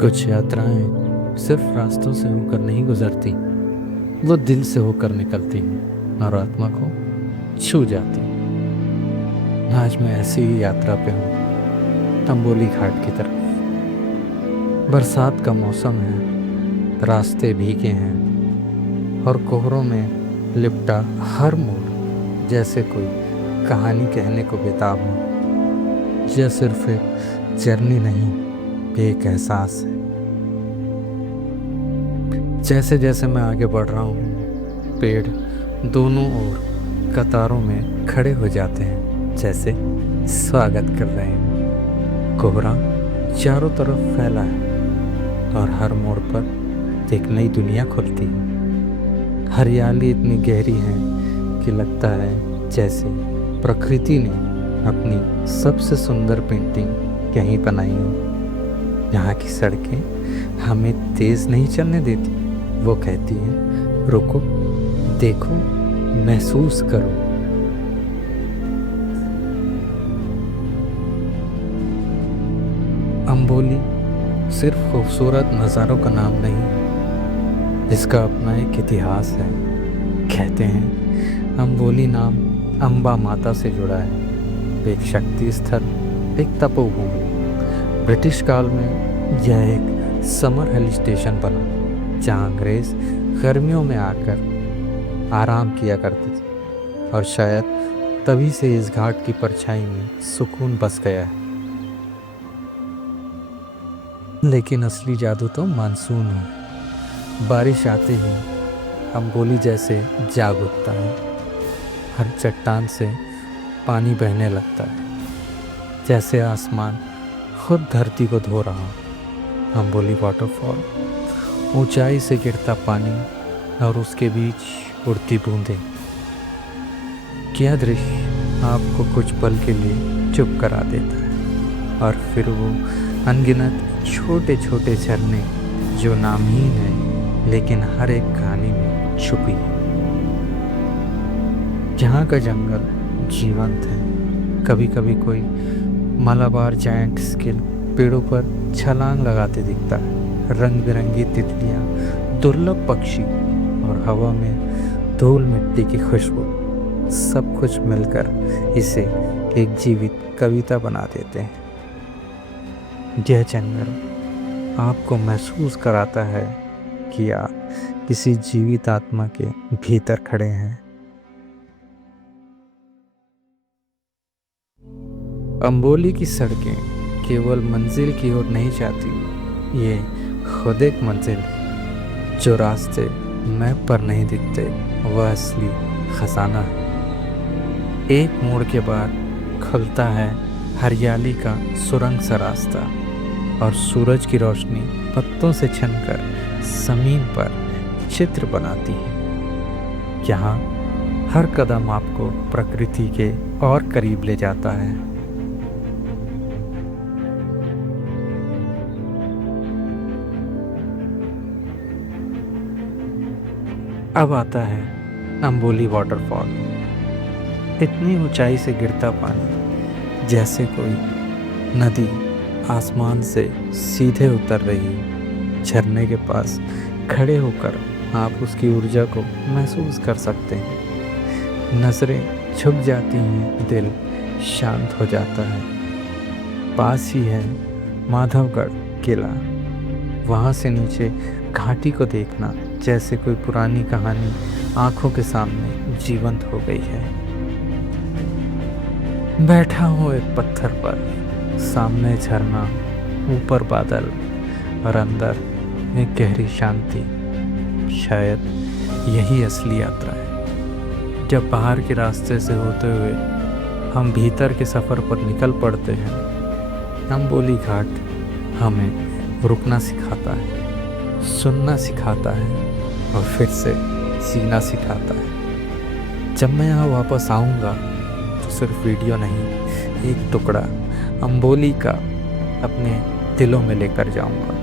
कुछ यात्राएं सिर्फ रास्तों से होकर नहीं गुजरती, वो दिल से होकर निकलती हैं और आत्मा को छू जाती हैं। आज मैं ऐसी ही यात्रा पे हूँ, तंबोली घाट की तरफ। बरसात का मौसम है, रास्ते भीगे हैं और कोहरों में लिपटा हर मोड़ जैसे कोई कहानी कहने को बेताब हो। यह सिर्फ एक जर्नी नहीं, एक एहसास है। जैसे जैसे मैं आगे बढ़ रहा हूँ, पेड़ दोनों ओर कतारों में खड़े हो जाते हैं, जैसे स्वागत कर रहे हैं। कोहरा चारों तरफ फैला है और हर मोड़ पर एक नई दुनिया खुलती है। हरियाली इतनी गहरी है कि लगता है जैसे प्रकृति ने अपनी सबसे सुंदर पेंटिंग यहीं बनाई हो। यहाँ की सड़कें हमें तेज नहीं चलने देती, वो कहती हैं रुको, देखो, महसूस करो। अंबोली सिर्फ खूबसूरत नज़ारों का नाम नहीं, इसका अपना एक इतिहास है। कहते हैं अंबोली नाम अम्बा माता से जुड़ा है, एक शक्ति स्थल, एक तपोभूमि। ब्रिटिश काल में यह एक समर हिल स्टेशन बना, जहाँ अंग्रेज गर्मियों में आकर आराम किया करते थे और शायद तभी से इस घाट की परछाई में सुकून बस गया है। लेकिन असली जादू तो मानसून है। बारिश आते ही अंबोली जैसे जाग उठता है, हर चट्टान से पानी बहने लगता है, जैसे आसमान खुद धरती को धो रहा हो। अंबोली वाटरफॉल, ऊंचाई से गिरता पानी और उसके बीच उड़ती बूंदें। क्या दृश्य आपको कुछ पल के लिए चुप करा देता है। और फिर वो अनगिनत छोटे छोटे झरने जो नामहीन है लेकिन हर एक कहानी में छुपी है। जहाँ का जंगल जीवंत है, कभी कभी कोई मलाबार जायंट स्किल पेड़ों पर छलांग लगाते दिखता है। रंग बिरंगी तितलियाँ, दुर्लभ पक्षी और हवा में धूल मिट्टी की खुशबू, सब कुछ मिलकर इसे एक जीवित कविता बना देते हैं। यह जंगल आपको महसूस कराता है कि आप किसी जीवित आत्मा के भीतर खड़े हैं। अंबोली की सड़कें केवल मंजिल की ओर नहीं जाती, ये खुद एक मंजिल है। जो रास्ते मैप पर नहीं दिखते, वह असली खजाना है। एक मोड़ के बाद खुलता है हरियाली का सुरंग सा रास्ता और सूरज की रोशनी पत्तों से छनकर जमीन पर चित्र बनाती है। यहाँ हर कदम आपको प्रकृति के और करीब ले जाता है। अब आता है अंबोली वाटरफॉल। इतनी ऊंचाई से गिरता पानी जैसे कोई नदी आसमान से सीधे उतर रही है। झरने के पास खड़े होकर आप उसकी ऊर्जा को महसूस कर सकते हैं। नजरें झुक जाती हैं, दिल शांत हो जाता है। पास ही है माधवगढ़ किला। वहाँ से नीचे घाटी को देखना जैसे कोई पुरानी कहानी आंखों के सामने जीवंत हो गई है। बैठा हूँ एक पत्थर पर, सामने झरना, ऊपर बादल और अंदर एक गहरी शांति। शायद यही असली यात्रा है। जब बाहर के रास्ते से होते हुए हम भीतर के सफ़र पर निकल पड़ते हैं, अंबोली घाट हमें रुकना सिखाता है, सुनना सिखाता है और फिर से जीना सिखाता है। जब मैं यहाँ वापस आऊँगा तो सिर्फ वीडियो नहीं, एक टुकड़ा अंबोली का अपने दिलों में लेकर जाऊँगा।